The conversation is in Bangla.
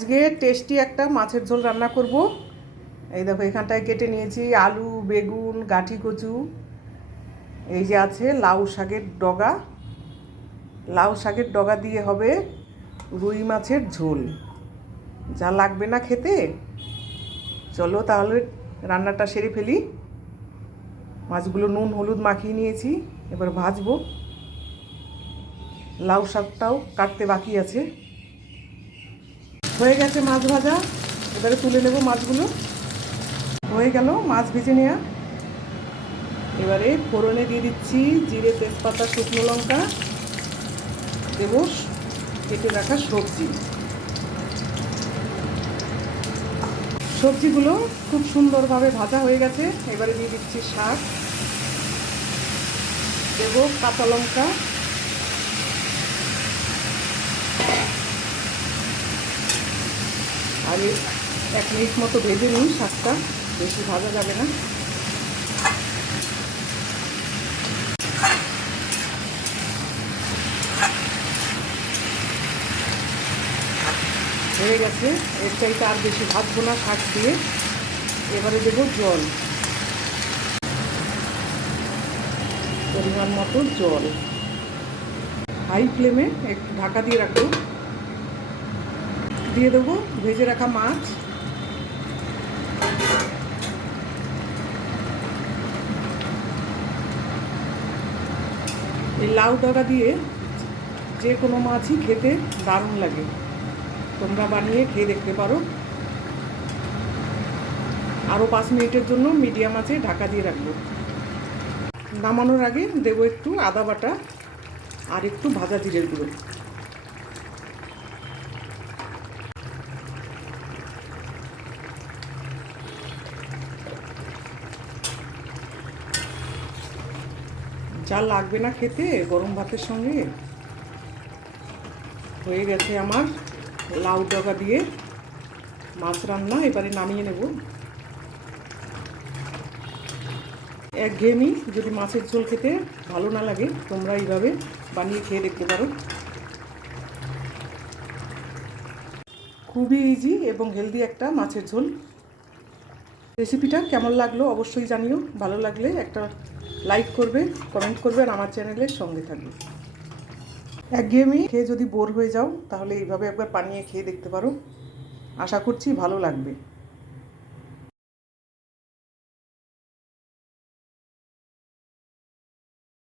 আজকে টেস্টি একটা মাছের ঝোল রান্না করব। এই দেখো এখানটায় কেটে নিয়েছি আলু, বেগুন, গাঁঠি কচু, এই যে আছে লাউ শাকের ডগা। লাউ শাকের ডগা দিয়ে হবে রুই মাছের ঝোল। যা লাগবে না খেতে। চলো তাহলে রান্নাটা সেরে ফেলি। মাছগুলো নুন হলুদ মাখিয়ে নিয়েছি, এবার ভাজবো। লাউ শাকটাও কাটতে বাকি আছে। হয়ে গেছে মাছ ভাজা, এবারে তুলে নেব মাছগুলো। হয়ে গেল মাছ ভেজে নেওয়া। এবারে ফোড়নে দিয়ে দিচ্ছি জিরে, তেজপাতা, শুকনো লঙ্কা, দেব কেটে রাখা সবজি। সবজিগুলো খুব সুন্দরভাবে ভাজা হয়ে গেছে। এবারে দিয়ে দিচ্ছি শাক, দেব কাঁচা লঙ্কা, আর 1 মিনিট মতো ভেজে নিই শাকটা, বেশি ভাজা যাবে না। হয়ে গেছে, এর চাইতে আর বেশি ভাজবো না শাক দিয়ে। এবারে দেবো জল, পরিমাণ মতো জল। হাই ফ্লেমে একটু ঢাকা দিয়ে রাখবো। দিয়ে দেবো ভেজে রাখা মাছ। এই লাউ ডগা দিয়ে যে কোনো মাছই খেতে দারুণ লাগে। তোমরা বানিয়ে খেয়ে দেখতে পারো। আরও 5 মিনিটের জন্য মিডিয়াম আঁচে ঢাকা দিয়ে রাখবো। নামানোর আগে দেবো একটু আদা বাটা আর একটু ভাজা জিরের গুঁড়ো। যা লাগবে না খেতে গরম ভাতের সঙ্গে। হয়ে গেছে আমার লাউ ডগা দিয়ে মাছ রান্না। এবারে নামিয়ে নেব। একঘেয়েমি যদি মাছের ঝোল খেতে ভালো না লাগে, তোমরা এইভাবে বানিয়ে খেয়ে দেখতে পারো। খুবই ইজি এবং হেলদি একটা মাছের ঝোল। রেসিপিটা কেমন লাগলো অবশ্যই জানিও। ভালো লাগলে একটা লাইক করবে, কমেন্ট করবে, আর আমার চ্যানেলের সঙ্গে থাকবে। একঘেয়েমি খেয়ে যদি বোর হয়ে যাও, তাহলে এইভাবে একবার বানিয়ে খেয়ে দেখতে পারো। আশা করছি ভালো লাগবে।